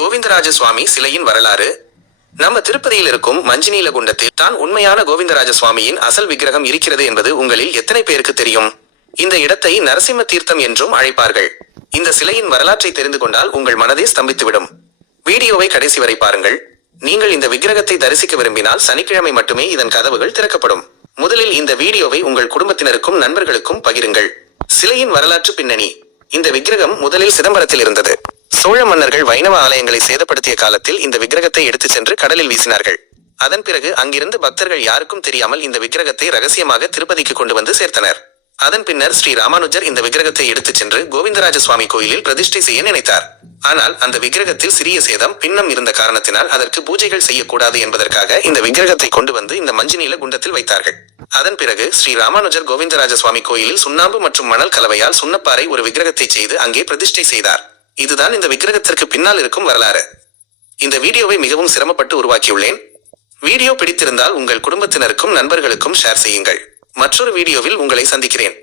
கோவிந்தராஜ சுவாமி சிலையின் வரலாறு. நம்ம திருப்பதியில் இருக்கும் மஞ்சுநீலகுண்டத்தில் தான் உண்மையான கோவிந்தராஜ சுவாமியின் அசல் விக்கிரகம் இருக்கிறது என்பது உங்களில் எத்தனை பேருக்கு தெரியும்? இந்த இடத்தை நரசிம்ம தீர்த்தம் என்றும் அழைப்பார்கள். இந்த சிலையின் வரலாற்றை தெரிந்து கொண்டால் உங்கள் மனதே ஸ்தம்பித்துவிடும். வீடியோவை கடைசி வரை பாருங்கள். நீங்கள் இந்த விக்கிரகத்தை தரிசிக்க விரும்பினால் சனிக்கிழமை மட்டுமே இதன் கதவுகள் திறக்கப்படும். முதலில் இந்த வீடியோவை உங்கள் குடும்பத்தினருக்கும் நண்பர்களுக்கும் பகிருங்கள். சிலையின் வரலாற்று பின்னணி. இந்த விக்கிரகம் முதலில் சிதம்பரத்தில் இருந்தது. சோழ மன்னர்கள் வைணவ ஆலயங்களை சேதப்படுத்திய காலத்தில் இந்த விக்கிரகத்தை எடுத்துச் சென்று கடலில் வீசினார்கள். அதன் பிறகு அங்கிருந்து பக்தர்கள் யாருக்கும் தெரியாமல் இந்த விக்கிரகத்தை ரகசியமாக திருப்பதிக்கு கொண்டு வந்து சேர்த்தனர். அதன் பின்னர் ஸ்ரீ ராமானுஜர் இந்த விக்கிரகத்தை எடுத்துச் சென்று கோவிந்தராஜ சுவாமி கோயிலில் பிரதிஷ்டை செய்ய நினைத்தார். ஆனால் அந்த விக்கிரகத்தில் சிறிய சேதம் பின்னம் இருந்த காரணத்தினால் அதற்கு பூஜைகள் செய்யக்கூடாது என்பதற்காக இந்த விக்கிரகத்தை கொண்டு வந்து இந்த மஞ்சுநீல குண்டத்தில் வைத்தார்கள். அதன் பிறகு ஸ்ரீ ராமானுஜர் கோவிந்தராஜ சுவாமி கோயிலில் சுண்ணாம்பு மற்றும் மணல் கலவையால் சுண்ணப்பாறை ஒரு விக்கிரகத்தை செய்து அங்கே பிரதிஷ்டை செய்தார். இதுதான் இந்த விக்கிரகத்திற்கு பின்னால் இருக்கும் வரலாறு. இந்த வீடியோவை மிகவும் சிரமப்பட்டு உருவாக்கியுள்ளேன். வீடியோ பிடித்திருந்தால் உங்கள் குடும்பத்தினருக்கும் நண்பர்களுக்கும் ஷேர் செய்யுங்கள். மற்றொரு வீடியோவில் உங்களை சந்திக்கிறேன்.